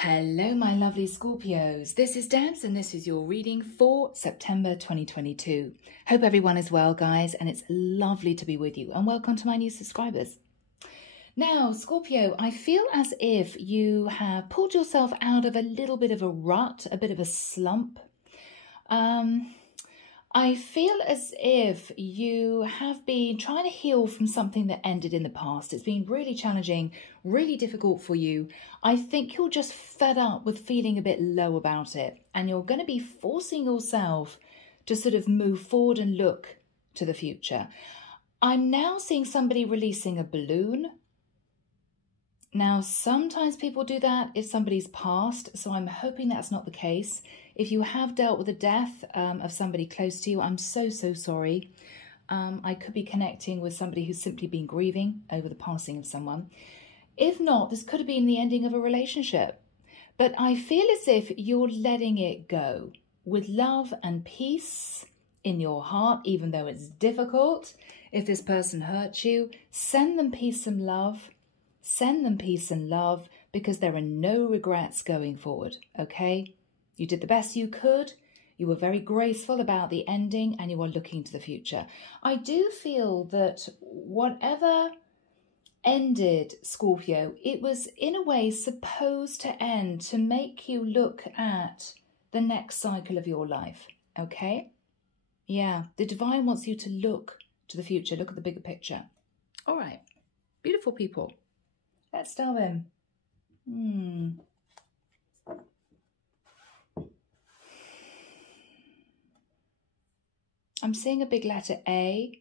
Hello my lovely Scorpios, this is Debs and this is your reading for September 2022. Hope everyone is well guys, and it's lovely to be with you and welcome to my new subscribers. Now Scorpio, I feel as if you have pulled yourself out of a little bit of a rut, a bit of a slump. I feel as if you have been trying to heal from something that ended in the past. It's been really challenging, really difficult for you. I think you're just fed up with feeling a bit low about it, and you're going to be forcing yourself to sort of move forward and look to the future. I'm now seeing somebody releasing a balloon. Now, sometimes people do that if somebody's passed, so I'm hoping that's not the case. If you have dealt with the death of somebody close to you, I'm so sorry. I could be connecting with somebody who's simply been grieving over the passing of someone. If not, this could have been the ending of a relationship. But I feel as if you're letting it go with love and peace in your heart, even though it's difficult. If this person hurts you, send them peace and love. Send them peace and love, because there are no regrets going forward, okay? You did the best you could. You were very graceful about the ending, and you are looking to the future. I do feel that whatever ended, Scorpio, it was in a way supposed to end to make you look at the next cycle of your life, okay? Yeah, the divine wants you to look to the future, look at the bigger picture. All right, beautiful people. Let's delve in. I'm seeing a big letter A.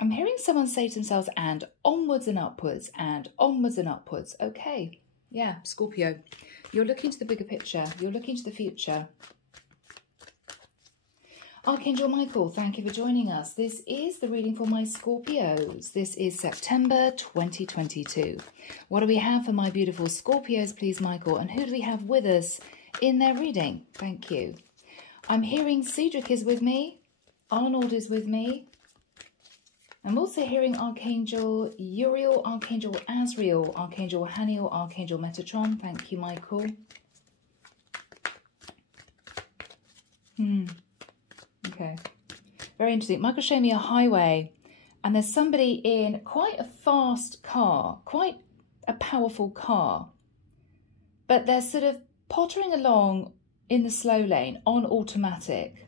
I'm hearing someone say to themselves, and onwards and upwards, and onwards and upwards. Okay, yeah, Scorpio, you're looking to the bigger picture. You're looking to the future. Archangel Michael, thank you for joining us. This is the reading for my Scorpios. This is September 2022. What do we have for my beautiful Scorpios, please, Michael? And who do we have with us in their reading? Thank you. I'm hearing Cedric is with me. Arnold is with me. I'm also hearing Archangel Uriel, Archangel Azrael, Archangel Haniel, Archangel Metatron. Thank you, Michael. Okay, very interesting. Michael showed me a highway, and there's somebody in quite a fast car, quite a powerful car, but they're sort of pottering along in the slow lane on automatic.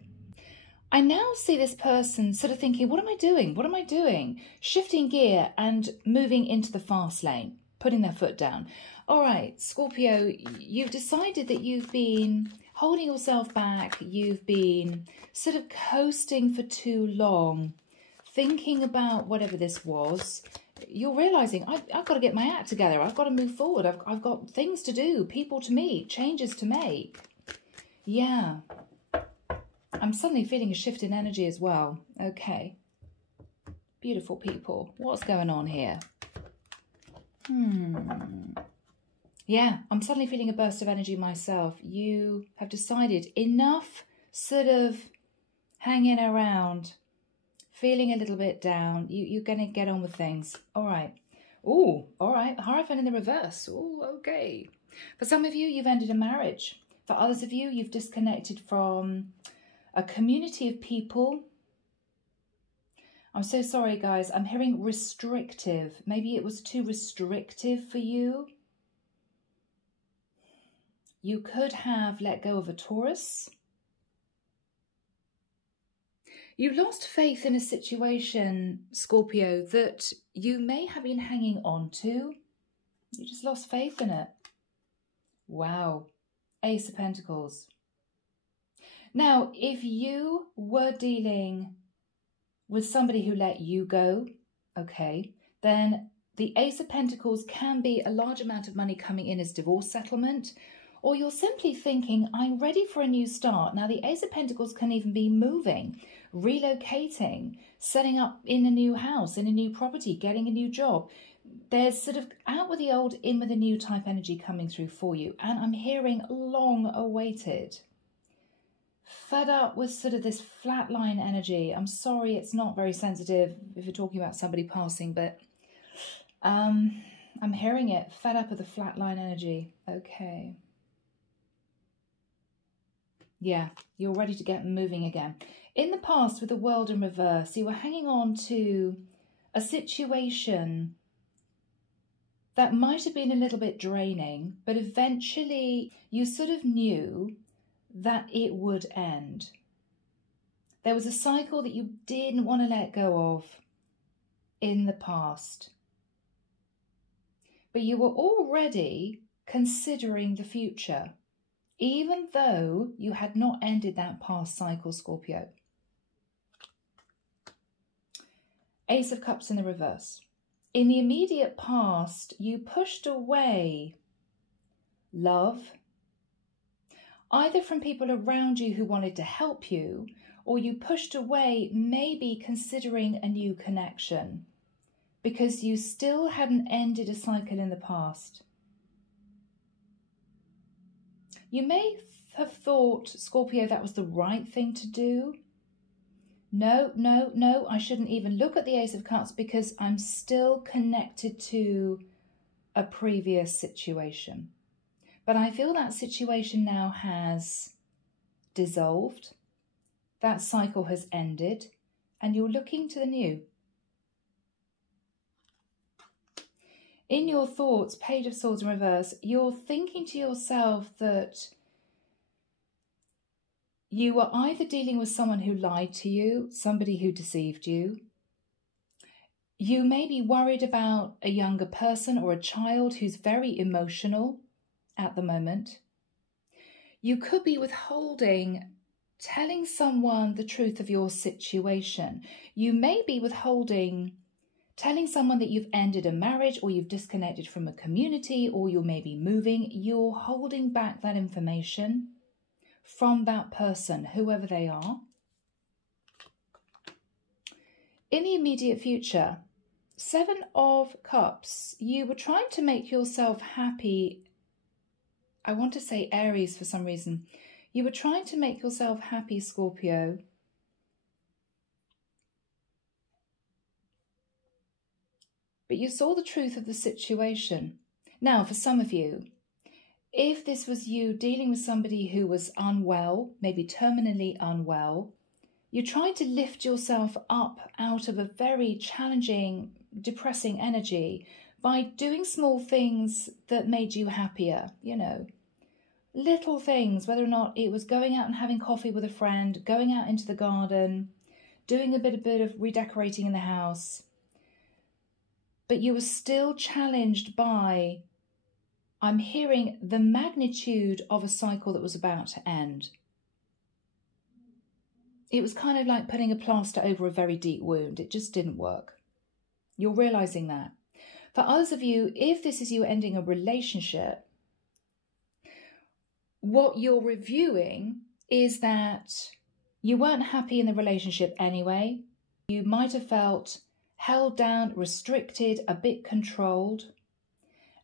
I now see this person sort of thinking, what am I doing? What am I doing? Shifting gear and moving into the fast lane, putting their foot down. All right, Scorpio, you've decided that you've been holding yourself back. You've been sort of coasting for too long, thinking about whatever this was. You're realizing, I've got to get my act together. I've got to move forward. I've got things to do, people to meet, changes to make. Yeah. I'm suddenly feeling a shift in energy as well. Okay. Beautiful people. What's going on here? Yeah, I'm suddenly feeling a burst of energy myself. You have decided enough sort of hanging around, feeling a little bit down. You're going to get on with things. All right. Oh, all right. Hierophant in the reverse. Oh, okay. For some of you, you've ended a marriage. For others of you, you've disconnected from a community of people. I'm so sorry, guys. I'm hearing restrictive. Maybe it was too restrictive for you. You could have let go of a Taurus. You lost faith in a situation, Scorpio, that you may have been hanging on to. You just lost faith in it. Wow. Ace of Pentacles. Now, if you were dealing with somebody who let you go, okay, then the Ace of Pentacles can be a large amount of money coming in as divorce settlement, or you're simply thinking, I'm ready for a new start. Now, the Ace of Pentacles can even be moving, relocating, setting up in a new house, in a new property, getting a new job. There's sort of out with the old, in with the new type energy coming through for you. And I'm hearing long awaited. fed up with sort of this flatline energy. I'm sorry, it's not very sensitive if you're talking about somebody passing, but I'm hearing it. Fed up with the flatline energy. Okay. Yeah, you're ready to get moving again. In the past, with the world in reverse, you were hanging on to a situation that might have been a little bit draining, but eventually you sort of knew that it would end. There was a cycle that you didn't want to let go of in the past, but you were already considering the future, even though you had not ended that past cycle, Scorpio. Ace of Cups in the reverse. In the immediate past, you pushed away love, either from people around you who wanted to help you, or you pushed away maybe considering a new connection because you still hadn't ended a cycle in the past. You may have thought, Scorpio, that was the right thing to do. No, no, no, I shouldn't even look at the Ace of Cups because I'm still connected to a previous situation. But I feel that situation now has dissolved. That cycle has ended and you're looking to the new. In your thoughts, Page of Swords in reverse, you're thinking to yourself that you were either dealing with someone who lied to you, somebody who deceived you. You may be worried about a younger person or a child who's very emotional at the moment. You could be withholding telling someone the truth of your situation. You may be withholding telling someone that you've ended a marriage or you've disconnected from a community or you may be moving. You're holding back that information from that person, whoever they are. In the immediate future, Seven of Cups, you were trying to make yourself happy. I want to say Aries for some reason. You were trying to make yourself happy, Scorpio. But you saw the truth of the situation. Now, for some of you, if this was you dealing with somebody who was unwell, maybe terminally unwell, you tried to lift yourself up out of a very challenging, depressing energy by doing small things that made you happier, you know, little things, whether or not it was going out and having coffee with a friend, going out into the garden, doing a bit of redecorating in the house. But you were still challenged by, I'm hearing, the magnitude of a cycle that was about to end. It was kind of like putting a plaster over a very deep wound. It just didn't work. You're realizing that. For others of you, if this is you ending a relationship, what you're reviewing is that you weren't happy in the relationship anyway. You might have felt held down, restricted, a bit controlled.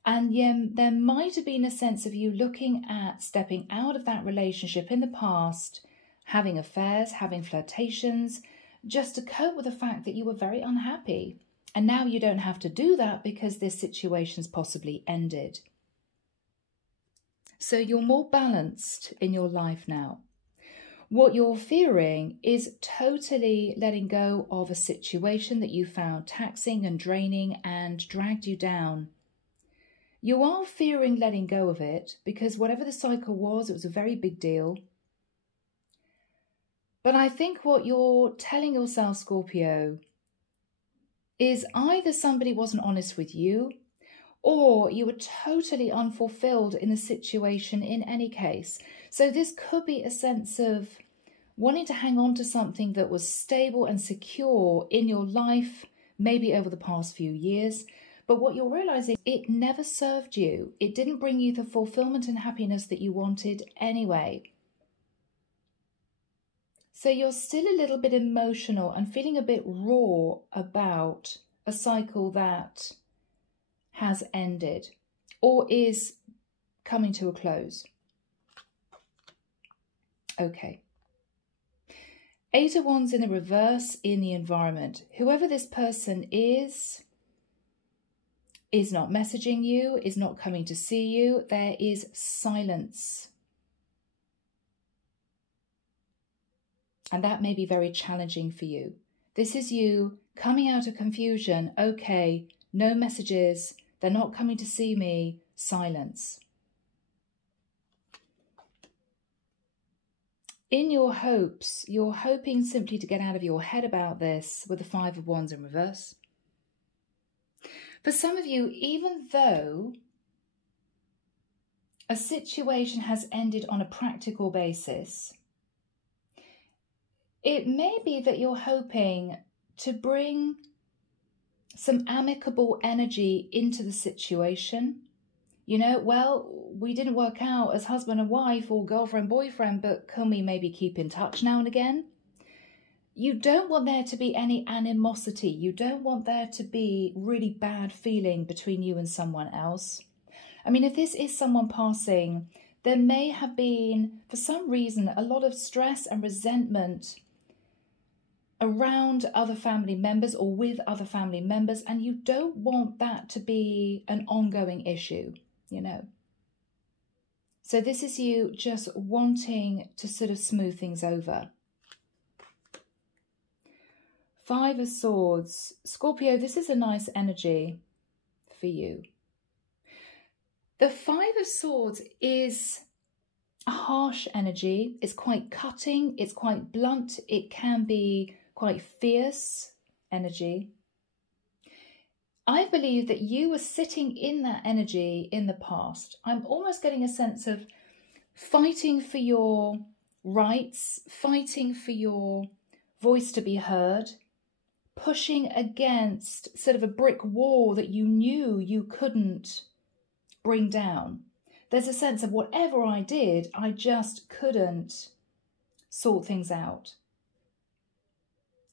And there might have been a sense of you looking at stepping out of that relationship in the past, having affairs, having flirtations, just to cope with the fact that you were very unhappy. And now you don't have to do that because this situation's possibly ended. So you're more balanced in your life now. What you're fearing is totally letting go of a situation that you found taxing and draining and dragged you down. You are fearing letting go of it because whatever the cycle was, it was a very big deal. But I think what you're telling yourself, Scorpio, is either somebody wasn't honest with you or you were totally unfulfilled in the situation in any case. So this could be a sense of wanting to hang on to something that was stable and secure in your life, maybe over the past few years. But what you're realizing, it never served you. It didn't bring you the fulfillment and happiness that you wanted anyway. So you're still a little bit emotional and feeling a bit raw about a cycle that has ended or is coming to a close. Okay. Eight of Wands in the reverse in the environment. Whoever this person is not messaging you, is not coming to see you. There is silence. And that may be very challenging for you. This is you coming out of confusion. Okay, no messages. They're not coming to see me. Silence. In your hopes, you're hoping simply to get out of your head about this with the Five of Wands in reverse. For some of you, even though a situation has ended on a practical basis, it may be that you're hoping to bring some amicable energy into the situation. You know, well, we didn't work out as husband and wife or girlfriend, boyfriend, but can we maybe keep in touch now and again? You don't want there to be any animosity. You don't want there to be really bad feeling between you and someone else. I mean, if this is someone passing, there may have been, for some reason, a lot of stress and resentment around other family members or with other family members, and you don't want that to be an ongoing issue, you know. So this is you just wanting to sort of smooth things over. Five of Swords. Scorpio, this is a nice energy for you. The Five of Swords is a harsh energy. It's quite cutting. It's quite blunt. It can be quite fierce energy. I believe that you were sitting in that energy in the past. I'm almost getting a sense of fighting for your rights, fighting for your voice to be heard, pushing against sort of a brick wall that you knew you couldn't bring down. There's a sense of whatever I did, I just couldn't sort things out.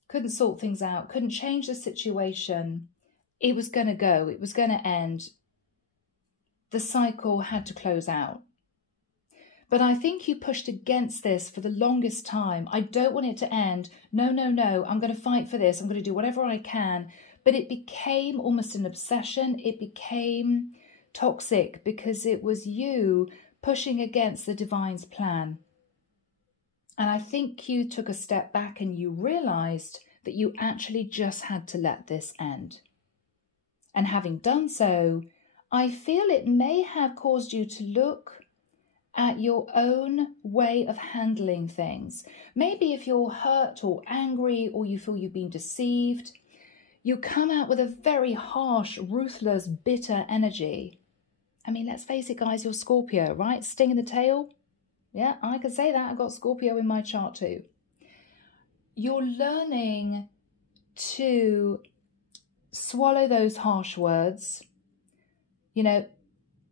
Couldn't sort things out, couldn't change the situation. It was going to go, it was going to end. The cycle had to close out. But I think you pushed against this for the longest time. I don't want it to end. No, no, no, I'm going to fight for this. I'm going to do whatever I can. But it became almost an obsession. It became toxic because it was you pushing against the divine's plan. And I think you took a step back and you realized that you actually just had to let this end. And having done so, I feel it may have caused you to look at your own way of handling things. Maybe if you're hurt or angry or you feel you've been deceived, you come out with a very harsh, ruthless, bitter energy. I mean, let's face it, guys, you're Scorpio, right? Sting in the tail. Yeah, I can say that. I've got Scorpio in my chart too. You're learning to swallow those harsh words. You know,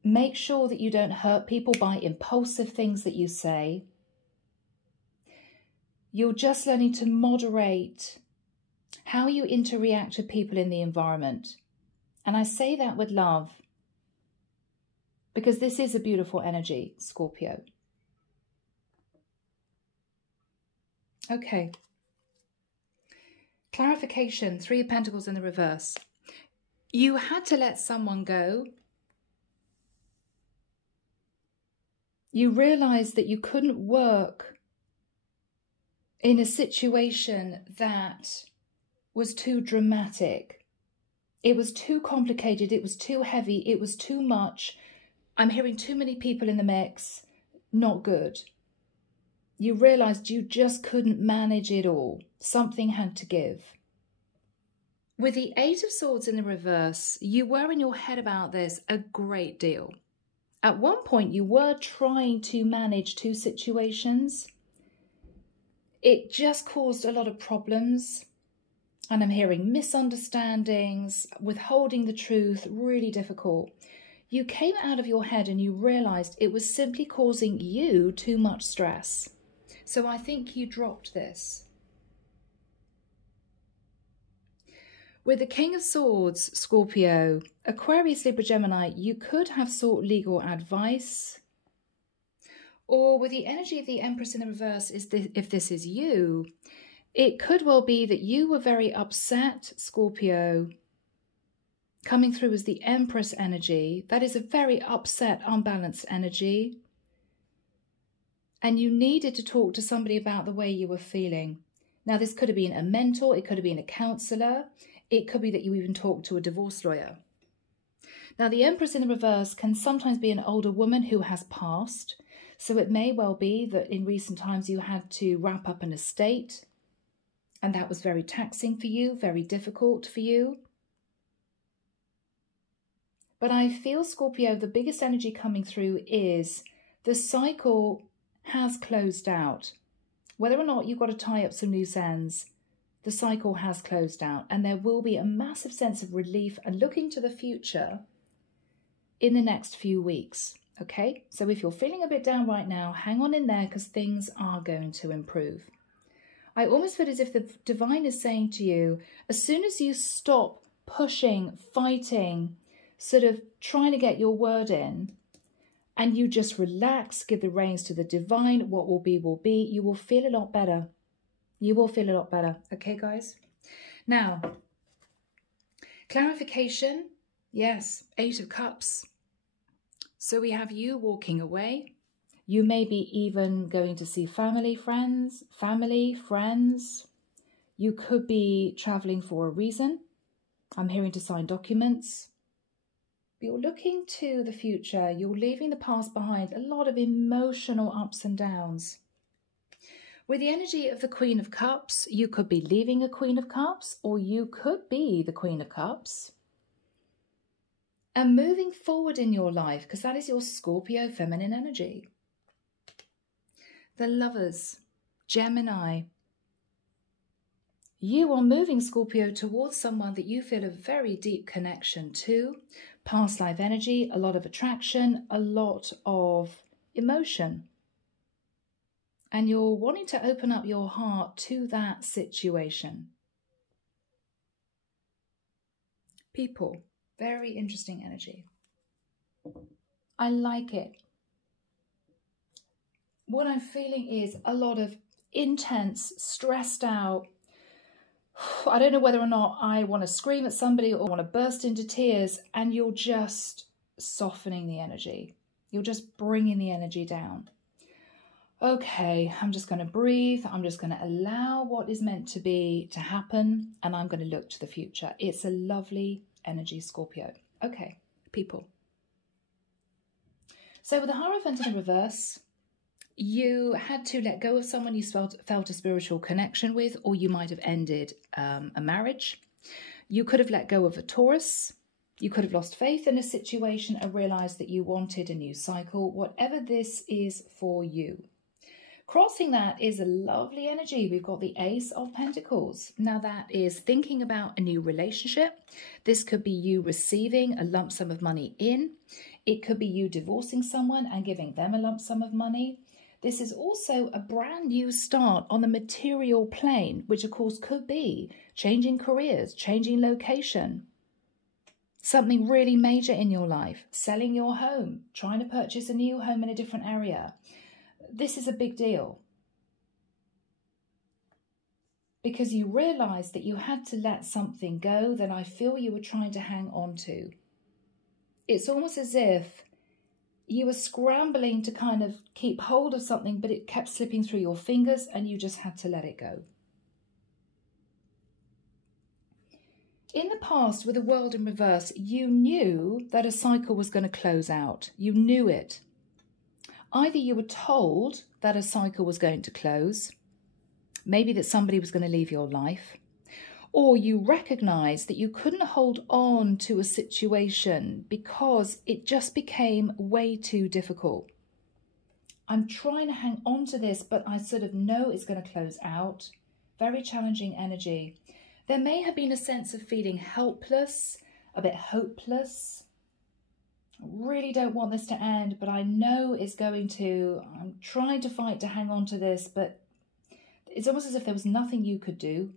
make sure that you don't hurt people by impulsive things that you say. You're just learning to moderate how you interact with people in the environment. And I say that with love because this is a beautiful energy, Scorpio. Okay. Clarification, Three of Pentacles in the reverse. You had to let someone go. You realized that you couldn't work in a situation that was too dramatic. It was too complicated. It was too heavy. It was too much. I'm hearing too many people in the mix. Not good. You realized you just couldn't manage it all. Something had to give. With the Eight of Swords in the reverse, you were in your head about this a great deal. At one point, you were trying to manage two situations. It just caused a lot of problems. And I'm hearing misunderstandings, withholding the truth, really difficult. You came out of your head and you realized it was simply causing you too much stress. So I think you dropped this. With the King of Swords, Scorpio, Aquarius, Libra, Gemini, you could have sought legal advice. Or with the energy of the Empress in the reverse, if this is you, It could well be that you were very upset, Scorpio, coming through as the Empress energy. That is a very upset, unbalanced energy. And you needed to talk to somebody about the way you were feeling. Now, this could have been a mentor. It could have been a counselor. It could be that you even talked to a divorce lawyer. Now, the Empress in the reverse can sometimes be an older woman who has passed. So it may well be that in recent times you had to wrap up an estate. And that was very taxing for you, very difficult for you. But I feel, Scorpio, the biggest energy coming through is the cycle has closed out. Whether or not you've got to tie up some loose ends, the cycle has closed out. And there will be a massive sense of relief and looking to the future in the next few weeks. Okay, so if you're feeling a bit down right now, hang on in there because things are going to improve. I almost feel as if the divine is saying to you, as soon as you stop pushing, fighting, sort of trying to get your word in, and you just relax, give the reins to the divine, what will be, you will feel a lot better. You will feel a lot better. Okay, guys? Now, clarification. Yes, Eight of Cups. So we have you walking away. You may be even going to see family, friends. You could be traveling for a reason. I'm hearing to sign documents. You're looking to the future. You're leaving the past behind. A lot of emotional ups and downs. With the energy of the Queen of Cups, you could be leaving a Queen of Cups, or you could be the Queen of Cups. And moving forward in your life, because that is your Scorpio feminine energy. The Lovers, Gemini. You are moving, Scorpio, towards someone that you feel a very deep connection to. Past life energy, a lot of attraction, a lot of emotion. And you're wanting to open up your heart to that situation. People, very interesting energy. I like it. What I'm feeling is a lot of intense, stressed out. I don't know whether or not I want to scream at somebody or want to burst into tears, and you're just softening the energy. You're just bringing the energy down. Okay, I'm just going to breathe. I'm just going to allow what is meant to be to happen, and I'm going to look to the future. It's a lovely energy, Scorpio. Okay, people. So with the Hierophant in the reverse, you had to let go of someone you felt a spiritual connection with, or you might have ended a marriage. You could have let go of a Taurus. You could have lost faith in a situation and realized that you wanted a new cycle, whatever this is for you. Crossing that is a lovely energy. We've got the Ace of Pentacles. Now that is thinking about a new relationship. This could be you receiving a lump sum of money in. It could be you divorcing someone and giving them a lump sum of money. This is also a brand new start on the material plane, which of course could be changing careers, changing location, something really major in your life, selling your home, trying to purchase a new home in a different area. This is a big deal because you realized that you had to let something go that I feel you were trying to hang on to. It's almost as if you were scrambling to kind of keep hold of something, but it kept slipping through your fingers and you just had to let it go. In the past, with the World in reverse, you knew that a cycle was going to close out. You knew it. Either you were told that a cycle was going to close, maybe that somebody was going to leave your life, or you recognized that you couldn't hold on to a situation because it just became way too difficult. I'm trying to hang on to this, but I sort of know it's going to close out. Very challenging energy. There may have been a sense of feeling helpless, a bit hopeless. I really don't want this to end, but I know it's going to. I'm trying to fight to hang on to this, but it's almost as if there was nothing you could do.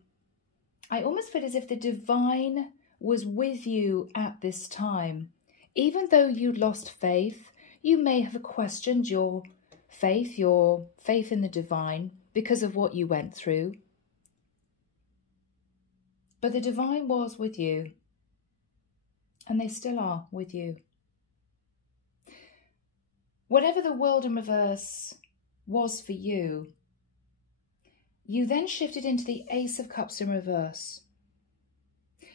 I almost feel as if the divine was with you at this time. Even though you'd lost faith, you may have questioned your faith in the divine because of what you went through. But the divine was with you, and they still are with you. Whatever the world in reverse was for you, you then shifted into the Ace of Cups in reverse.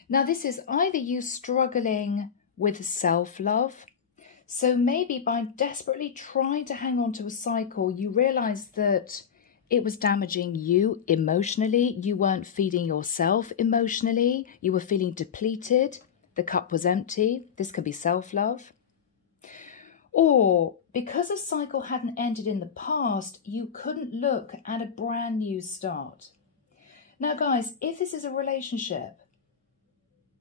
Now this is either you struggling with self-love. So maybe by desperately trying to hang on to a cycle, you realized that it was damaging you emotionally. You weren't feeding yourself emotionally. You were feeling depleted. The cup was empty. This could be self-love. Or because a cycle hadn't ended in the past, you couldn't look at a brand new start. Now, guys, if this is a relationship,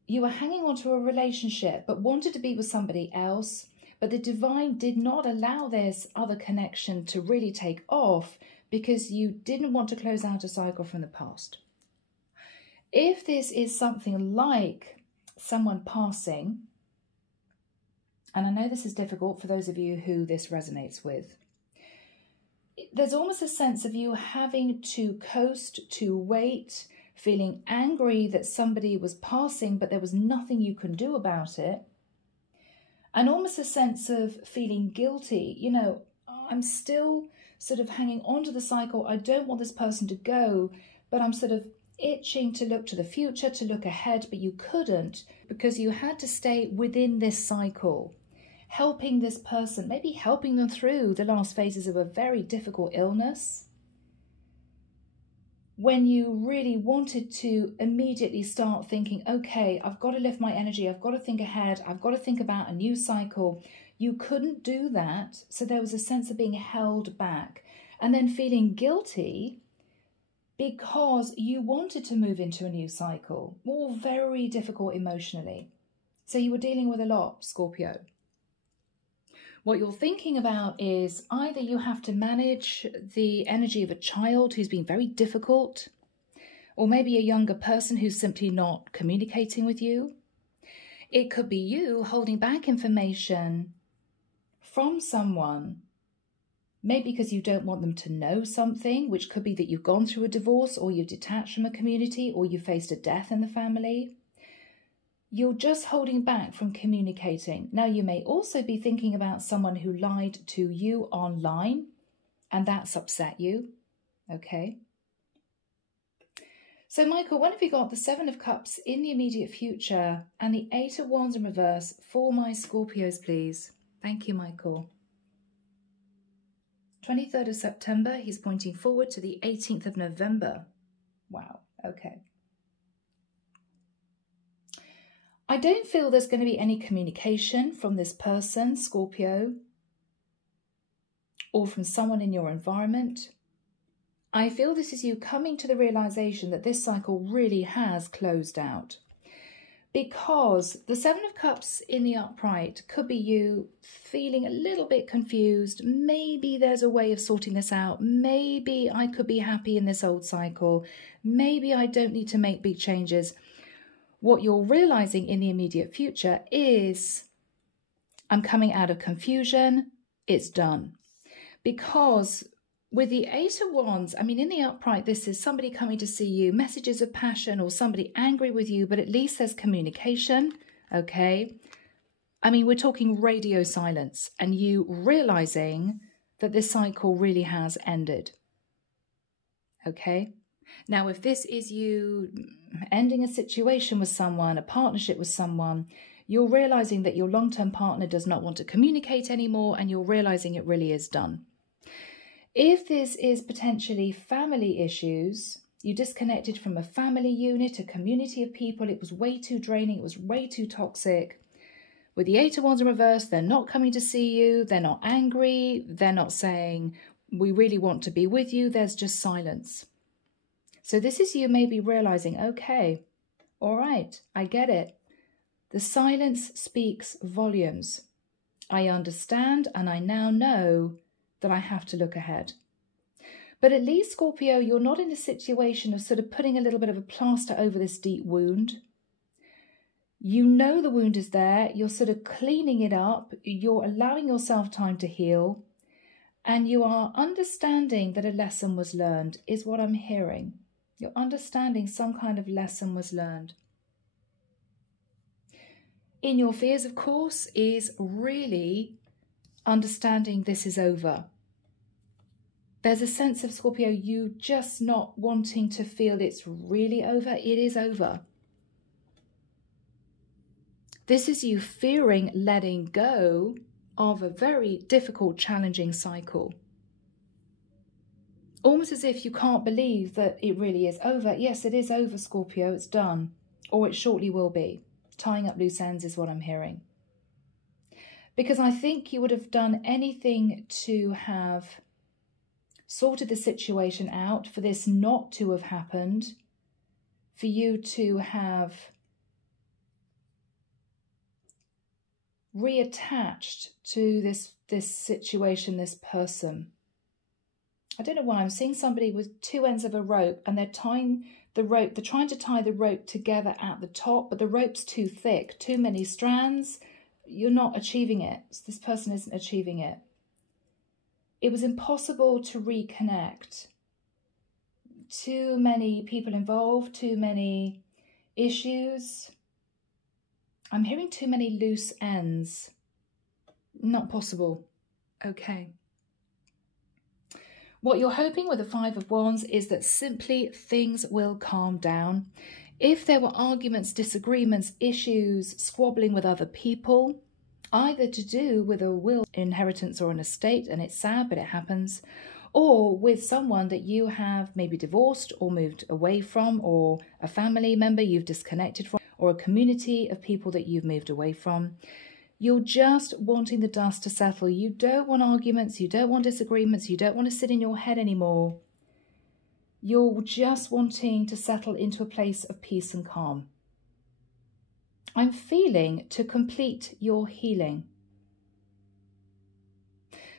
you were hanging on to a relationship but wanted to be with somebody else, but the divine did not allow this other connection to really take off because you didn't want to close out a cycle from the past. If this is something like someone passing, and I know this is difficult for those of you who this resonates with, there's almost a sense of you having to coast, to wait, feeling angry that somebody was passing, but there was nothing you can do about it. And almost a sense of feeling guilty. You know, I'm still sort of hanging on to the cycle. I don't want this person to go, but I'm sort of itching to look to the future, to look ahead, but you couldn't because you had to stay within this cycle, helping this person, maybe helping them through the last phases of a very difficult illness, when you really wanted to immediately start thinking, okay, I've got to lift my energy, I've got to think ahead, I've got to think about a new cycle. You couldn't do that, so there was a sense of being held back and then feeling guilty because you wanted to move into a new cycle. All very difficult emotionally. So you were dealing with a lot, Scorpio. What you're thinking about is either you have to manage the energy of a child who's been very difficult, or maybe a younger person who's simply not communicating with you. It could be you holding back information from someone, maybe because you don't want them to know something, which could be that you've gone through a divorce, or you've detached from a community, or you faced a death in the family. You're just holding back from communicating. Now, you may also be thinking about someone who lied to you online, and that's upset you, okay? So, Michael, when have you got the Seven of Cups in the immediate future and the Eight of Wands in reverse for my Scorpios, please? Thank you, Michael. 23rd of September, he's pointing forward to the 18th of November. Wow, okay. I don't feel there's going to be any communication from this person, Scorpio, or from someone in your environment. I feel this is you coming to the realization that this cycle really has closed out. Because the Seven of Cups in the upright could be you feeling a little bit confused. Maybe there's a way of sorting this out. Maybe I could be happy in this old cycle. Maybe I don't need to make big changes. What you're realizing in the immediate future is, I'm coming out of confusion, it's done. Because with the Eight of Wands, I mean, in the upright, this is somebody coming to see you, messages of passion, or somebody angry with you, but at least there's communication, okay? I mean, we're talking radio silence, and you realizing that this cycle really has ended, okay? Now, if this is you ending a situation with someone, a partnership with someone, you're realizing that your long-term partner does not want to communicate anymore, and you're realizing it really is done. If this is potentially family issues, you disconnected from a family unit, a community of people, it was way too draining, it was way too toxic. With the Eight of Wands in reverse, they're not coming to see you, they're not angry, they're not saying, we really want to be with you, there's just silence. So this is you maybe realizing, okay, all right, I get it. The silence speaks volumes. I understand, and I now know that I have to look ahead. But at least, Scorpio, you're not in a situation of sort of putting a little bit of a plaster over this deep wound. You know the wound is there. You're sort of cleaning it up. You're allowing yourself time to heal. And you are understanding that a lesson was learned, is what I'm hearing. You're understanding some kind of lesson was learned. In your fears, of course, is really understanding this is over. There's a sense of, Scorpio, you just not wanting to feel it's really over. It is over. This is you fearing letting go of a very difficult, challenging cycle. Almost as if you can't believe that it really is over. Yes, it is over, Scorpio. It's done. Or it shortly will be. Tying up loose ends is what I'm hearing. Because I think you would have done anything to have sorted the situation out, for this not to have happened, for you to have reattached to this situation, this person. I don't know why I'm seeing somebody with two ends of a rope and they're tying the rope. They're trying to tie the rope together at the top, but the rope's too thick, too many strands. You're not achieving it. This person isn't achieving it. It was impossible to reconnect. Too many people involved, too many issues. I'm hearing too many loose ends. Not possible. Okay. What you're hoping with the Five of Wands is that simply things will calm down. If there were arguments, disagreements, issues, squabbling with other people, either to do with a will, inheritance or an estate, and it's sad, but it happens, or with someone that you have maybe divorced or moved away from, or a family member you've disconnected from, or a community of people that you've moved away from, you're just wanting the dust to settle. You don't want arguments, you don't want disagreements, you don't want to sit in your head anymore. You're just wanting to settle into a place of peace and calm. I'm feeling to complete your healing.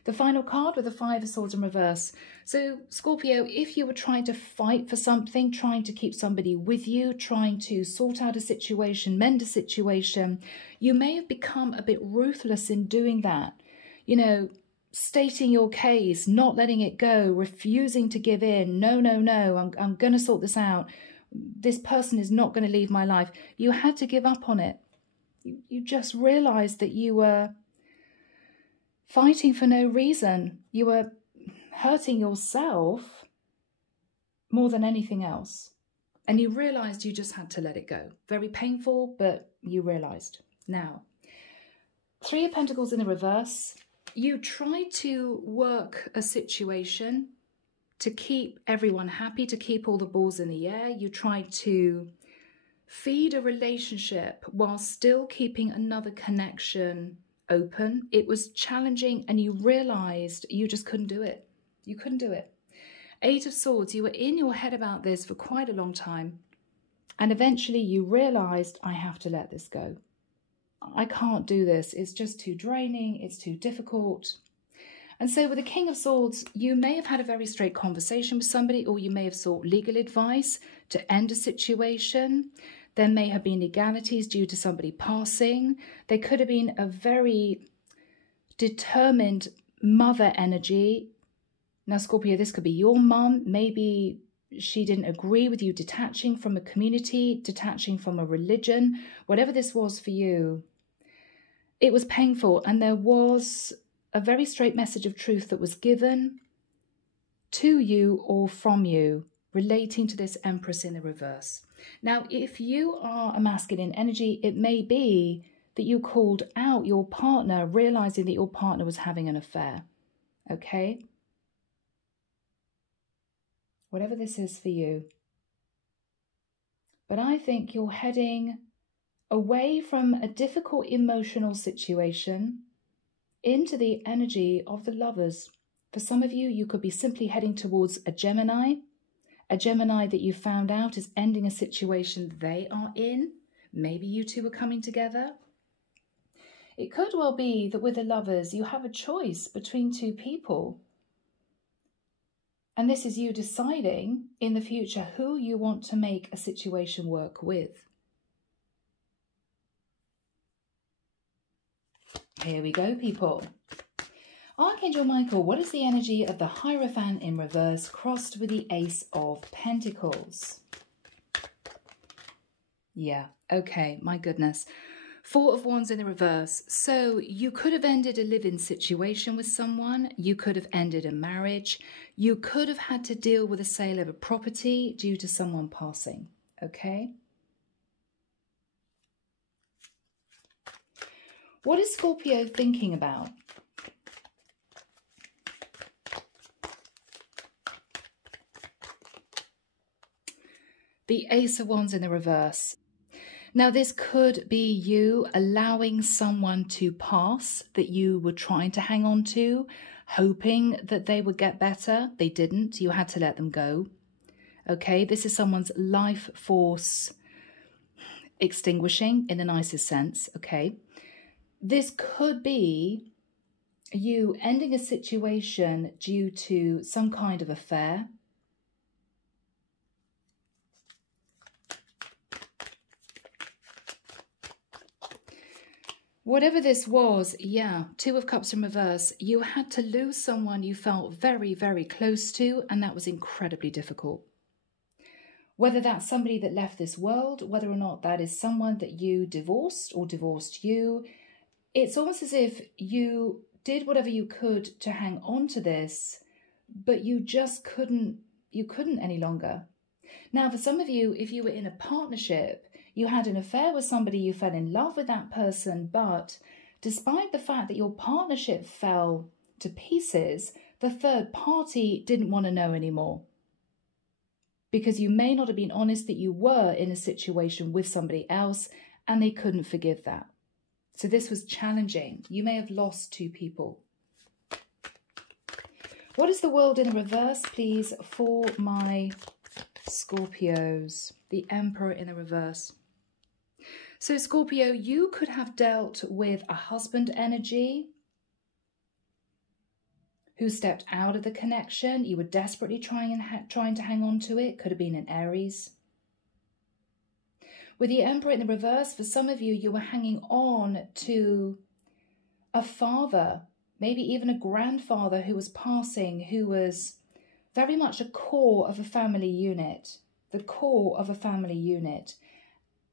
The final card with the Five of Swords in reverse. So, Scorpio, if you were trying to fight for something, trying to keep somebody with you, trying to sort out a situation, mend a situation, you may have become a bit ruthless in doing that. You know, stating your case, not letting it go, refusing to give in. No, no, no, I'm going to sort this out. This person is not going to leave my life. You had to give up on it. You just realized that you were fighting for no reason. You were hurting yourself more than anything else. And you realized you just had to let it go. Very painful, but you realized. Now, Three of Pentacles in the reverse. You tried to work a situation to keep everyone happy, to keep all the balls in the air. You tried to feed a relationship while still keeping another connection open. It was challenging and you realized you just couldn't do it. You couldn't do it. Eight of Swords, you were in your head about this for quite a long time. And eventually you realized, I have to let this go. I can't do this. It's just too draining. It's too difficult. And so with the King of Swords, you may have had a very straight conversation with somebody, or you may have sought legal advice to end a situation. There may have been legalities due to somebody passing. There could have been a very determined mother energy. Now, Scorpio, this could be your mum. Maybe she didn't agree with you detaching from a community, detaching from a religion. Whatever this was for you, it was painful. And there was a very straight message of truth that was given to you or from you relating to this Empress in the reverse. Now, if you are a masculine energy, it may be that you called out your partner, realizing that your partner was having an affair. Okay? Whatever this is for you. But I think you're heading away from a difficult emotional situation into the energy of the Lovers. For some of you, you could be simply heading towards a Gemini that you found out is ending a situation they are in. Maybe you two are coming together. It could well be that with the Lovers, you have a choice between two people. And this is you deciding in the future who you want to make a situation work with. Here we go, people. Our Archangel Michael, what is the energy of the Hierophant in reverse crossed with the Ace of Pentacles? Yeah, okay, my goodness. Four of Wands in the reverse. So you could have ended a live-in situation with someone. You could have ended a marriage. You could have had to deal with a sale of a property due to someone passing, okay? What is Scorpio thinking about? The Ace of Wands in the reverse. Now, this could be you allowing someone to pass that you were trying to hang on to, hoping that they would get better. They didn't. You had to let them go. Okay, this is someone's life force extinguishing in the nicest sense. Okay, this could be you ending a situation due to some kind of affair. Whatever this was, yeah, Two of Cups in reverse, you had to lose someone you felt very, very close to, and that was incredibly difficult. Whether that's somebody that left this world, whether or not that is someone that you divorced or divorced you, it's almost as if you did whatever you could to hang on to this, but you just couldn't any longer. Now, for some of you, if you were in a partnership, you had an affair with somebody, you fell in love with that person, but despite the fact that your partnership fell to pieces, the third party didn't want to know anymore. Because you may not have been honest that you were in a situation with somebody else and they couldn't forgive that. So this was challenging. You may have lost two people. What is the world in reverse, please, for my Scorpios? The Emperor in the reverse. So Scorpio, you could have dealt with a husband energy who stepped out of the connection. You were desperately trying to hang on to it. Could have been an Aries. With the Emperor in the reverse, for some of you, you were hanging on to a father, maybe even a grandfather who was passing, who was very much a core of a family unit, the core of a family unit.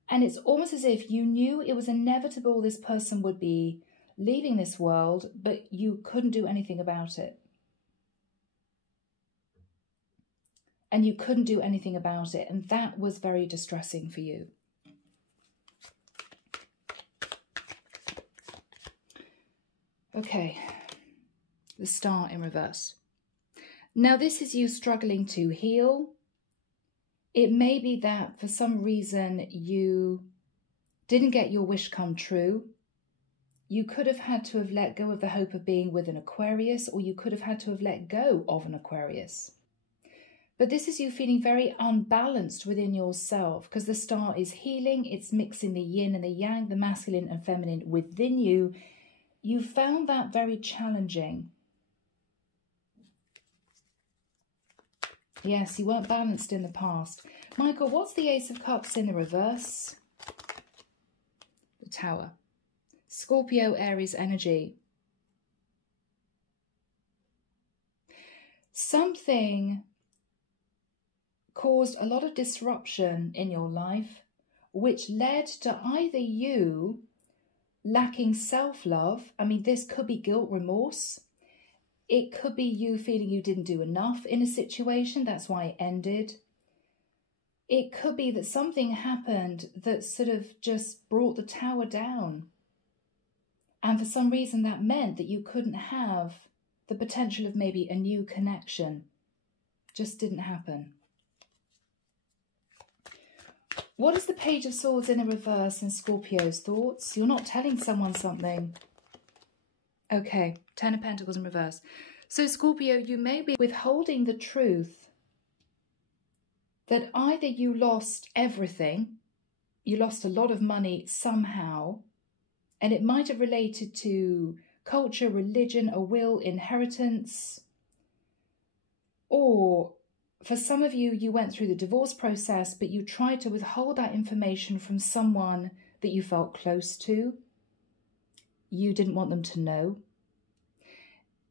And it's almost as if you knew it was inevitable this person would be leaving this world, but you couldn't do anything about it. And you couldn't do anything about it. And that was very distressing for you. Okay, the Star in reverse. Now, this is you struggling to heal. It may be that for some reason you didn't get your wish come true. You could have had to have let go of the hope of being with an Aquarius, or you could have had to have let go of an Aquarius. But this is you feeling very unbalanced within yourself, because the Star is healing. It's mixing the yin and the yang, the masculine and feminine within you. You found that very challenging. Yes, you weren't balanced in the past. Michael, what's the Ace of Cups in the reverse? The Tower. Scorpio, Aries energy. Something caused a lot of disruption in your life, which led to either you lacking self-love. I mean, this could be guilt, remorse. It could be you feeling you didn't do enough in a situation. That's why it ended. It could be that something happened that sort of just brought the tower down. And for some reason that meant that you couldn't have the potential of maybe a new connection. Just didn't happen. What is the Page of Swords in the reverse in Scorpio's thoughts? You're not telling someone something. Okay, Ten of Pentacles in reverse. So Scorpio, you may be withholding the truth that either you lost everything, you lost a lot of money somehow, and it might have related to culture, religion, a will, inheritance, or for some of you, you went through the divorce process, but you tried to withhold that information from someone that you felt close to. You didn't want them to know.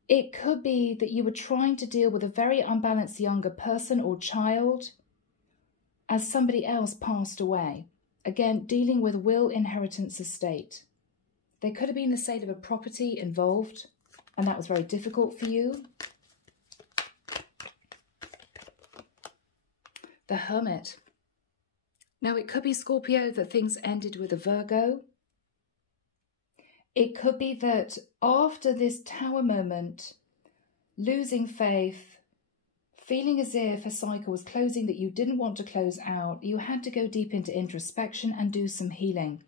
It could be that you were trying to deal with a very unbalanced younger person or child as somebody else passed away. Again, dealing with will, inheritance, estate. There could have been the sale of a property involved, and that was very difficult for you. The Hermit. Now, it could be, Scorpio, that things ended with a Virgo. It could be that after this Tower moment, losing faith, feeling as if a cycle was closing that you didn't want to close out, you had to go deep into introspection and do some healing.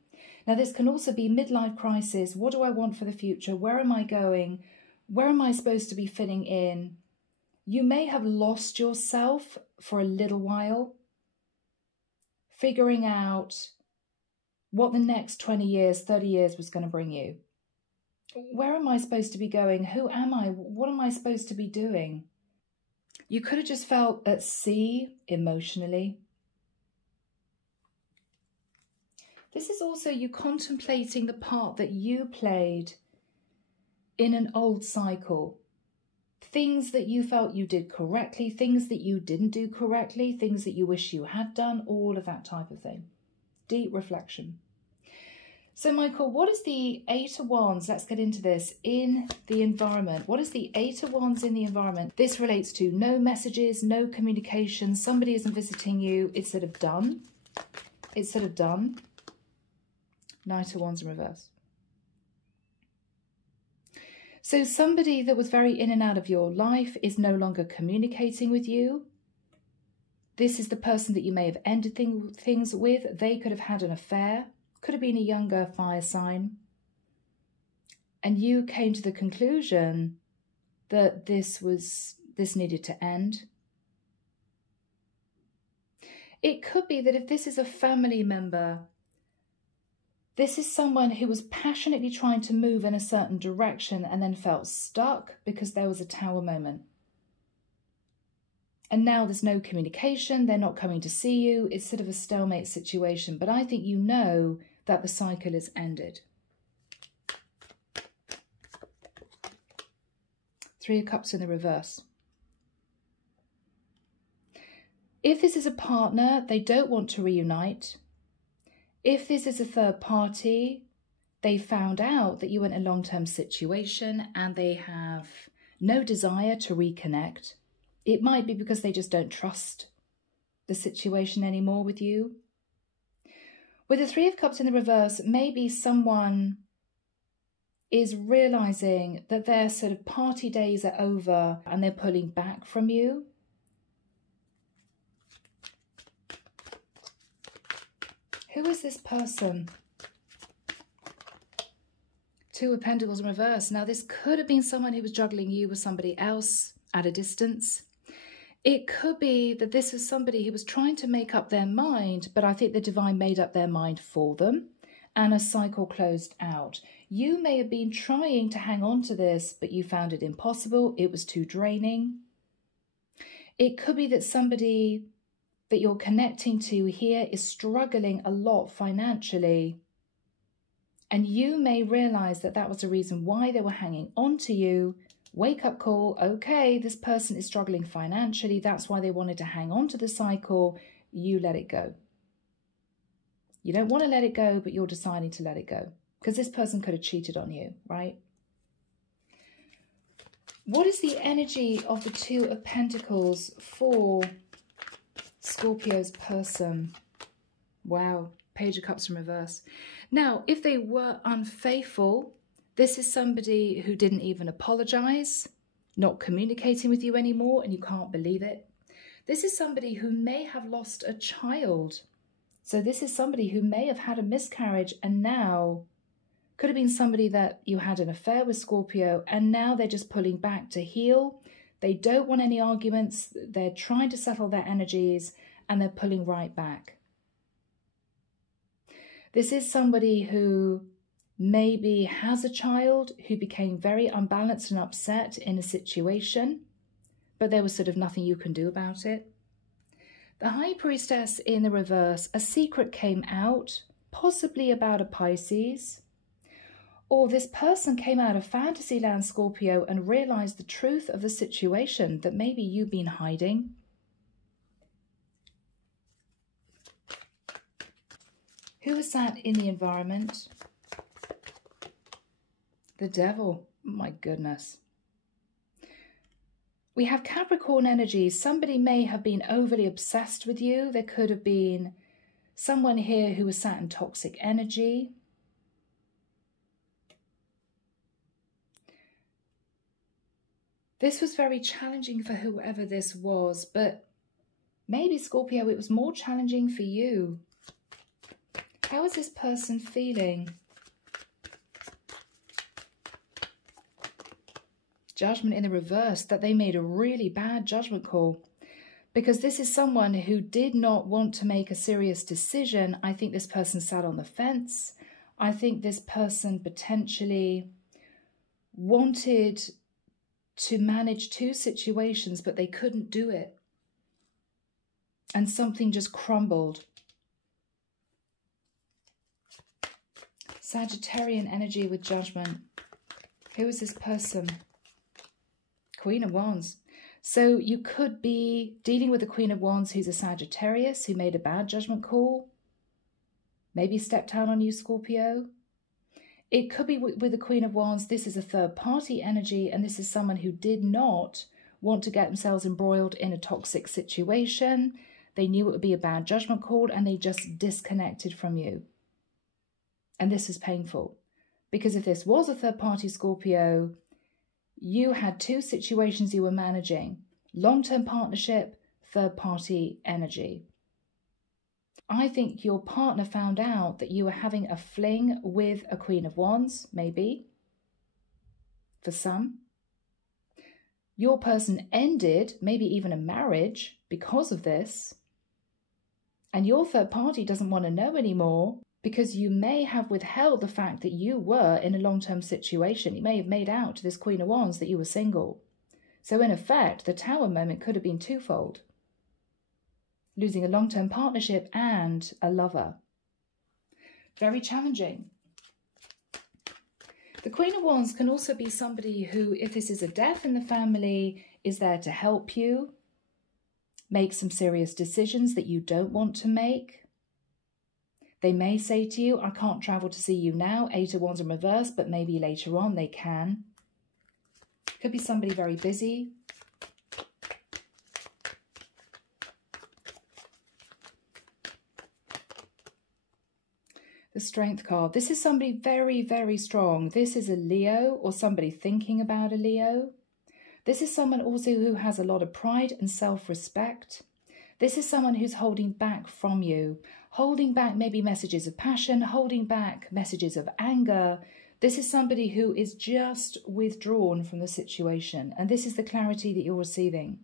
Now, this can also be midlife crisis. What do I want for the future? Where am I going? Where am I supposed to be fitting in? You may have lost yourself for a little while, figuring out what the next 20 years, 30 years was going to bring you. Where am I supposed to be going? Who am I? What am I supposed to be doing? You could have just felt at sea emotionally. This is also you contemplating the part that you played in an old cycle. Things that you felt you did correctly, things that you didn't do correctly, things that you wish you had done, all of that type of thing. Deep reflection. So, Michael, what is the Eight of Wands? Let's get into this. In the environment. What is the Eight of Wands in the environment? This relates to no messages, no communication. Somebody isn't visiting you. It's sort of done. It's sort of done. Knight of Wands in reverse. So somebody that was very in and out of your life is no longer communicating with you. This is the person that you may have ended things with. They could have had an affair. Could have been a younger fire sign. And you came to the conclusion that this needed to end. It could be that if this is a family member, this is someone who was passionately trying to move in a certain direction and then felt stuck because there was a Tower moment. And now there's no communication. They're not coming to see you. It's sort of a stalemate situation. But I think you know that the cycle is ended. Three of Cups in the reverse. If this is a partner, they don't want to reunite. If this is a third party, they found out that you were in a long-term situation and they have no desire to reconnect. It might be because they just don't trust the situation anymore with you. With the Three of Cups in the reverse, maybe someone is realizing that their sort of party days are over and they're pulling back from you. Who is this person? Two of Pentacles in reverse. Now, this could have been someone who was juggling you with somebody else at a distance. It could be that this was somebody who was trying to make up their mind, but I think the divine made up their mind for them and a cycle closed out. You may have been trying to hang on to this, but you found it impossible. It was too draining. It could be that somebody that you're connecting to here is struggling a lot financially. And you may realize that that was the reason why they were hanging on to you. Wake up call. Okay, this person is struggling financially. That's why they wanted to hang on to the cycle. You let it go. You don't want to let it go, but you're deciding to let it go. Because this person could have cheated on you, right? What is the energy of the Two of Pentacles for Scorpio's person? Wow, Page of Cups in reverse. Now, if they were unfaithful, this is somebody who didn't even apologize, not communicating with you anymore, and you can't believe it. This is somebody who may have lost a child. So this is somebody who may have had a miscarriage and now could have been somebody that you had an affair with, Scorpio, and now they're just pulling back to heal. They don't want any arguments. They're trying to settle their energies and they're pulling right back. This is somebody who maybe has a child who became very unbalanced and upset in a situation, but there was sort of nothing you can do about it. The High Priestess in the reverse, a secret came out, possibly about a Pisces, Or this person came out of fantasy land, Scorpio, and realized the truth of the situation that maybe you've been hiding. Who was sat in the environment? The devil. My goodness. We have Capricorn energy. Somebody may have been overly obsessed with you. There could have been someone here who was sat in toxic energy. This was very challenging for whoever this was, but maybe, Scorpio, it was more challenging for you. How is this person feeling? Judgment in the reverse, that they made a really bad judgment call. Because this is someone who did not want to make a serious decision. I think this person sat on the fence. I think this person potentially wanted to manage two situations, but they couldn't do it. And something just crumbled. Sagittarian energy with judgment. Who is this person? Queen of Wands. So you could be dealing with the Queen of Wands who's a Sagittarius who made a bad judgment call. Maybe stepped out on you, Scorpio. It could be with the Queen of Wands. This is a third party energy, and this is someone who did not want to get themselves embroiled in a toxic situation. They knew it would be a bad judgment call and they just disconnected from you. And this is painful because if this was a third party, Scorpio, you had two situations you were managing: long-term partnership, third-party energy. I think your partner found out that you were having a fling with a Queen of Wands, maybe, for some. Your person ended, maybe even a marriage, because of this. And your third party doesn't want to know anymore because you may have withheld the fact that you were in a long-term situation. You may have made out to this Queen of Wands that you were single. So in effect, the Tower moment could have been twofold. Losing a long-term partnership and a lover. Very challenging. The Queen of Wands can also be somebody who, if this is a death in the family, is there to help you make some serious decisions that you don't want to make. They may say to you, I can't travel to see you now, Eight of Wands in reverse, but maybe later on they can. Could be somebody very busy. The Strength card. This is somebody very, very strong. This is a Leo or somebody thinking about a Leo. This is someone also who has a lot of pride and self-respect. This is someone who's holding back from you. Holding back maybe messages of passion, holding back messages of anger. This is somebody who is just withdrawn from the situation. And this is the clarity that you're receiving.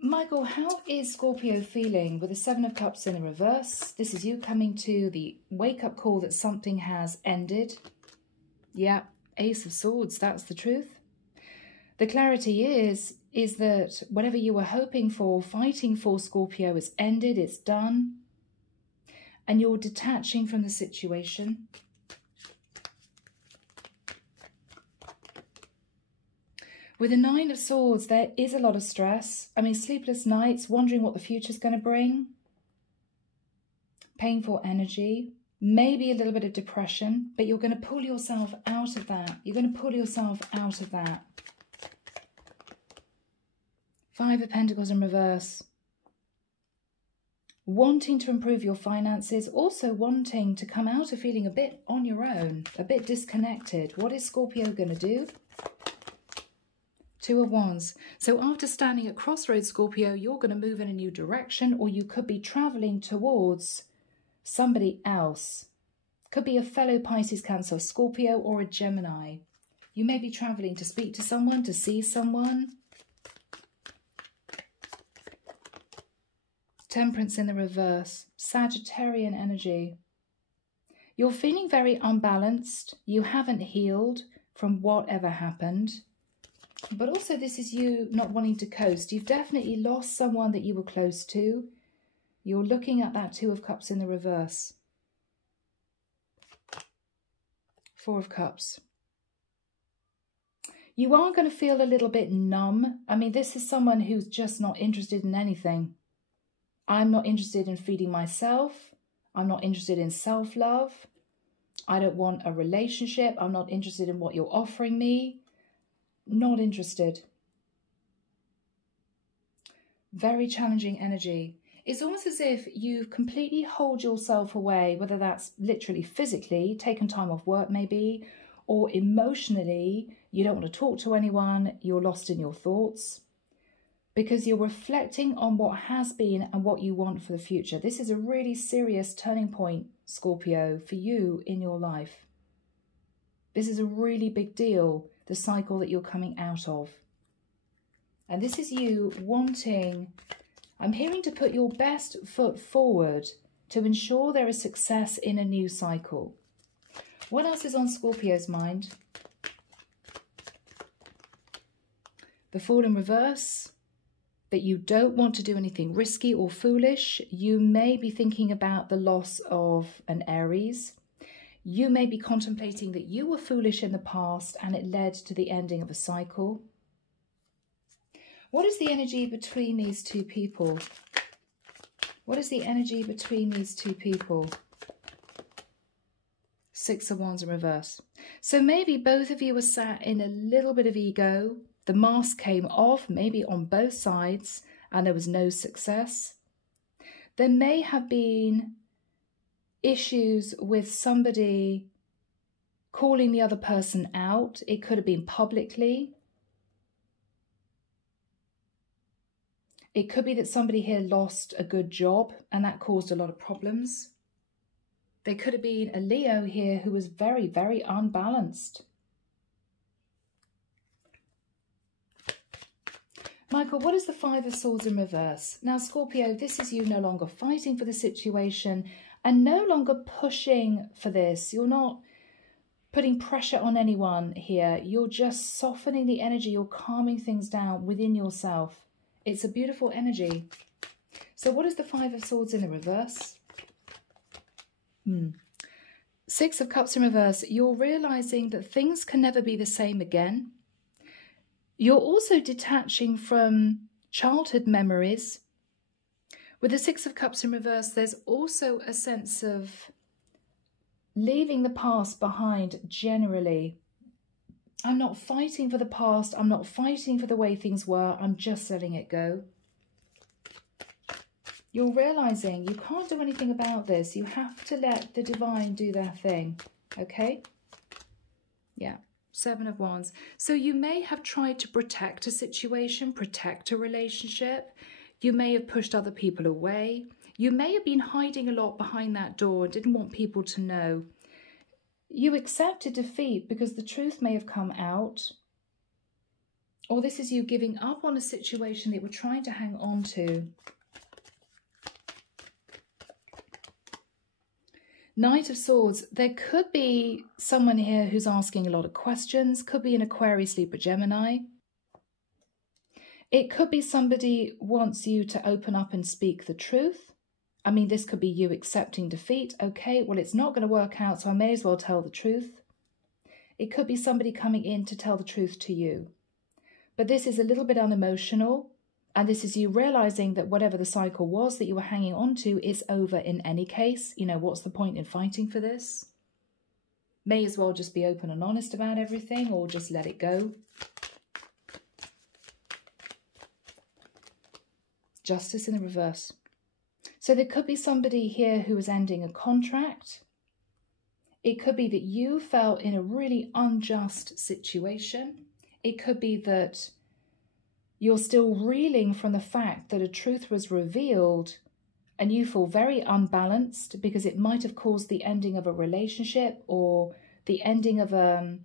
Michael, how is Scorpio feeling with the Seven of Cups in the reverse? This is you coming to the wake-up call that something has ended. Yeah, Ace of Swords, that's the truth. The clarity is that whatever you were hoping for, fighting for, Scorpio, is ended, it's done. And you're detaching from the situation. With the Nine of Swords, there is a lot of stress. I mean, sleepless nights, wondering what the future's going to bring. Painful energy. Maybe a little bit of depression, but you're going to pull yourself out of that. You're going to pull yourself out of that. Five of Pentacles in reverse. Wanting to improve your finances, also wanting to come out of feeling a bit on your own, a bit disconnected. What is Scorpio going to do? Two of Wands. So after standing at crossroads, Scorpio, you're going to move in a new direction, or you could be traveling towards somebody else. Could be a fellow Pisces, Cancer, Scorpio, or a Gemini. You may be traveling to speak to someone, to see someone. Temperance in the reverse. Sagittarian energy. You're feeling very unbalanced. You haven't healed from whatever happened. But also this is you not wanting to coast. You've definitely lost someone that you were close to. You're looking at that Two of Cups in the reverse. Four of Cups. You are going to feel a little bit numb. I mean, this is someone who's just not interested in anything. I'm not interested in feeding myself. I'm not interested in self-love. I don't want a relationship. I'm not interested in what you're offering me. Not interested. Very challenging energy. It's almost as if you completely hold yourself away, whether that's literally physically, taken time off work maybe, or emotionally, you don't want to talk to anyone, you're lost in your thoughts, because you're reflecting on what has been and what you want for the future. This is a really serious turning point, Scorpio, for you in your life. This is a really big deal, the cycle that you're coming out of. And this is you wanting, I'm hearing, to put your best foot forward to ensure there is success in a new cycle. What else is on Scorpio's mind? The Fool in reverse, that you don't want to do anything risky or foolish. You may be thinking about the loss of an Aries. You may be contemplating that you were foolish in the past and it led to the ending of a cycle. What is the energy between these two people? What is the energy between these two people? Six of Wands in reverse. So maybe both of you were sat in a little bit of ego. The mask came off, maybe on both sides, and there was no success. There may have been issues with somebody calling the other person out. It could have been publicly. It could be that somebody here lost a good job and that caused a lot of problems. There could have been a Leo here who was very, very unbalanced. Michael, what is the Five of Swords in reverse? Now, Scorpio, this is you no longer fighting for the situation and no longer pushing for this. You're not putting pressure on anyone here. You're just softening the energy. You're calming things down within yourself. It's a beautiful energy. So what is the Five of Swords in the reverse? Six of Cups in reverse. You're realizing that things can never be the same again. You're also detaching from childhood memories. With the Six of Cups in reverse, there's also a sense of leaving the past behind generally. I'm not fighting for the past. I'm not fighting for the way things were. I'm just letting it go. You're realizing you can't do anything about this. You have to let the divine do their thing. Okay? Yeah. Seven of Wands. So you may have tried to protect a situation, protect a relationship. You may have pushed other people away. You may have been hiding a lot behind that door and didn't want people to know. You accepted defeat because the truth may have come out. Or this is you giving up on a situation that you were trying to hang on to. Knight of Swords. There could be someone here who's asking a lot of questions. Could be an Aquarius, Libra, Gemini. It could be somebody wants you to open up and speak the truth. I mean, this could be you accepting defeat. Okay, well, it's not going to work out, so I may as well tell the truth. It could be somebody coming in to tell the truth to you. But this is a little bit unemotional, and this is you realizing that whatever the cycle was that you were hanging on to is over in any case. You know, what's the point in fighting for this? May as well just be open and honest about everything, or just let it go. Justice in the reverse. So there could be somebody here who is ending a contract. It could be that you felt in a really unjust situation. It could be that you're still reeling from the fact that a truth was revealed and you feel very unbalanced because it might have caused the ending of a relationship or the ending of a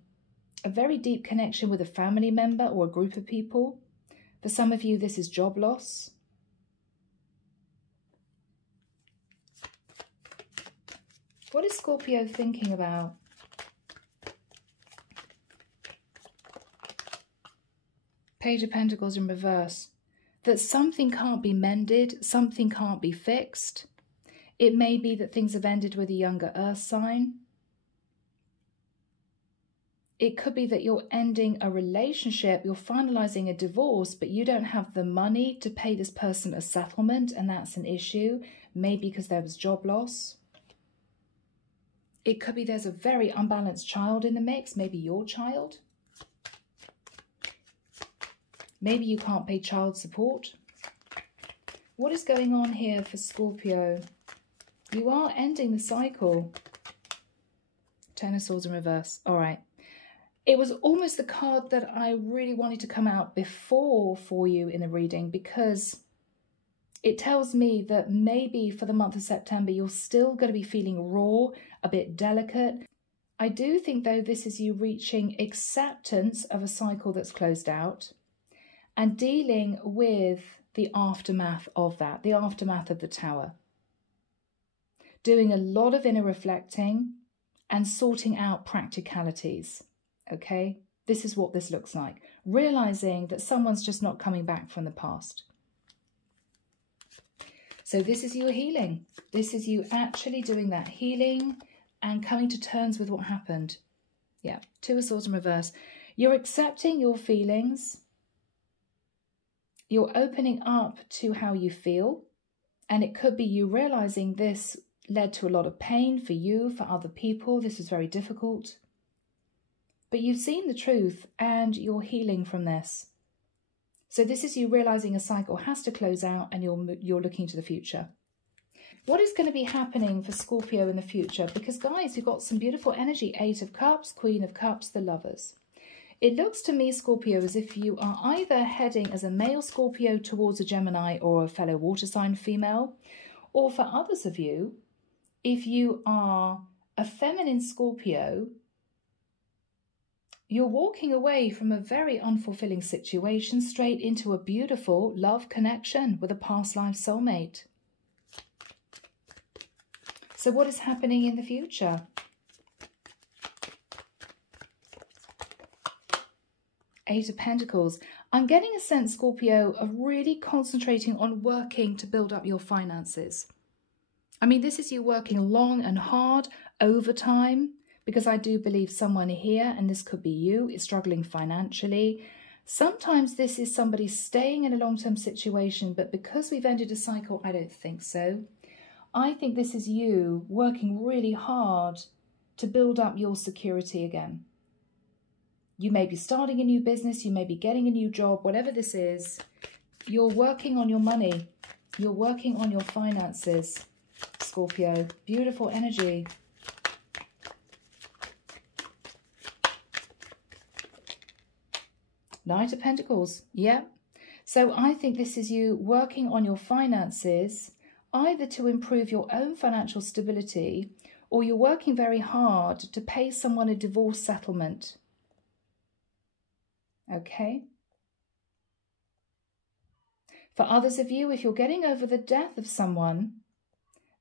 very deep connection with a family member or a group of people. For some of you, this is job loss. What is Scorpio thinking about? Page of Pentacles in reverse. That something can't be mended, something can't be fixed. It may be that things have ended with a younger earth sign. It could be that you're ending a relationship, you're finalizing a divorce, but you don't have the money to pay this person a settlement, and that's an issue, maybe because there was job loss. It could be there's a very unbalanced child in the mix, maybe your child. Maybe you can't pay child support. What is going on here for Scorpio? You are ending the cycle. Ten of Swords in reverse. All right. It was almost the card that I really wanted to come out before for you in the reading, because it tells me that maybe for the month of September, you're still going to be feeling raw, a bit delicate. I do think, though, this is you reaching acceptance of a cycle that's closed out and dealing with the aftermath of that, the aftermath of the Tower. Doing a lot of inner reflecting and sorting out practicalities. Okay, this is what this looks like. Realizing that someone's just not coming back from the past. So this is you healing. This is you actually doing that healing and coming to terms with what happened. Yeah, Two of Swords in reverse. You're accepting your feelings. You're opening up to how you feel. And it could be you realizing this led to a lot of pain for you, for other people. This is very difficult. But you've seen the truth and you're healing from this. So this is you realizing a cycle has to close out and you're looking to the future. What is going to be happening for Scorpio in the future? Because guys, you've got some beautiful energy. Eight of Cups, Queen of Cups, the Lovers. It looks to me, Scorpio, as if you are either heading as a male Scorpio towards a Gemini or a fellow water sign female. Or for others of you, if you are a feminine Scorpio, you're walking away from a very unfulfilling situation straight into a beautiful love connection with a past life soulmate. So what is happening in the future? Eight of Pentacles. I'm getting a sense, Scorpio, of really concentrating on working to build up your finances. I mean, this is you working long and hard, overtime, because I do believe someone here, and this could be you, is struggling financially. Sometimes this is somebody staying in a long-term situation, but because we've ended a cycle, I don't think so. I think this is you working really hard to build up your security again. You may be starting a new business, you may be getting a new job, whatever this is. You're working on your money. You're working on your finances, Scorpio. Beautiful energy. Knight of Pentacles, yeah. So I think this is you working on your finances, either to improve your own financial stability, or you're working very hard to pay someone a divorce settlement. Okay. For others of you, if you're getting over the death of someone,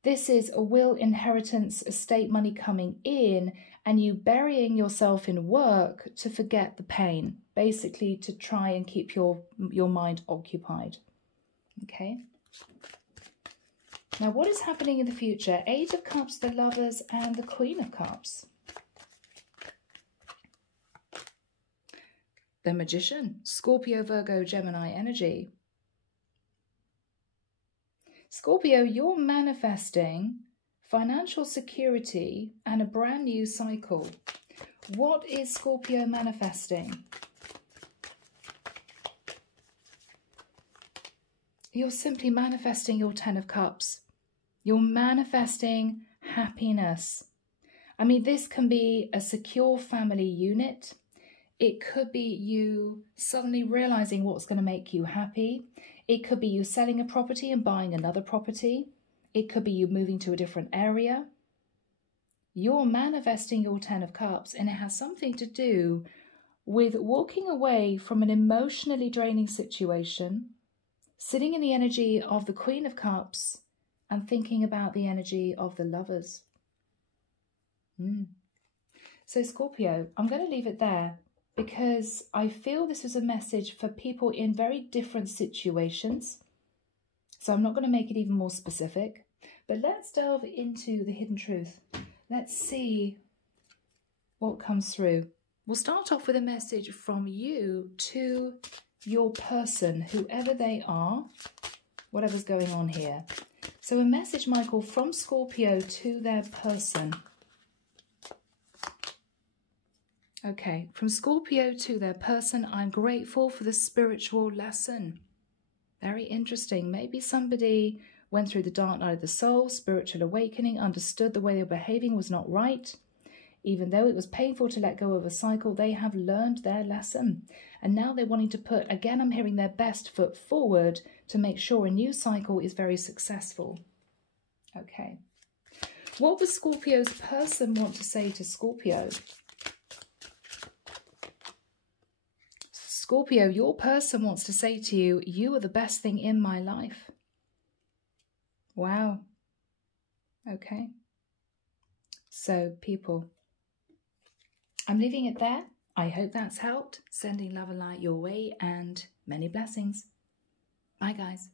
this is a will, inheritance, estate money coming in, and you burying yourself in work to forget the pain, basically to try and keep your mind occupied. Okay. Now, what is happening in the future? Eight of Cups, the Lovers, and the Queen of Cups. The Magician, Scorpio, Virgo, Gemini energy. Scorpio, you're manifesting financial security and a brand new cycle. What is Scorpio manifesting? You're simply manifesting your Ten of Cups. You're manifesting happiness. I mean, this can be a secure family unit. It could be you suddenly realizing what's going to make you happy. It could be you selling a property and buying another property. It could be you moving to a different area. You're manifesting your Ten of Cups, and it has something to do with walking away from an emotionally draining situation, sitting in the energy of the Queen of Cups, and thinking about the energy of the Lovers. So Scorpio, I'm going to leave it there, because I feel this is a message for people in very different situations. So I'm not going to make it even more specific, but let's delve into the hidden truth. Let's see what comes through. We'll start off with a message from you to your person, whoever they are, whatever's going on here. So a message, Michael, from Scorpio to their person. Okay, from Scorpio to their person, I'm grateful for the spiritual lesson. Very interesting. Maybe somebody went through the dark night of the soul, spiritual awakening, understood the way they were behaving was not right. Even though it was painful to let go of a cycle, they have learned their lesson. And now they're wanting to put, again, I'm hearing their best foot forward to make sure a new cycle is very successful. Okay. What would Scorpio's person want to say to Scorpio? Scorpio, your person wants to say to you, you are the best thing in my life. Wow. Okay. So, people, I'm leaving it there. I hope that's helped. Sending love and light your way and many blessings. Bye, guys.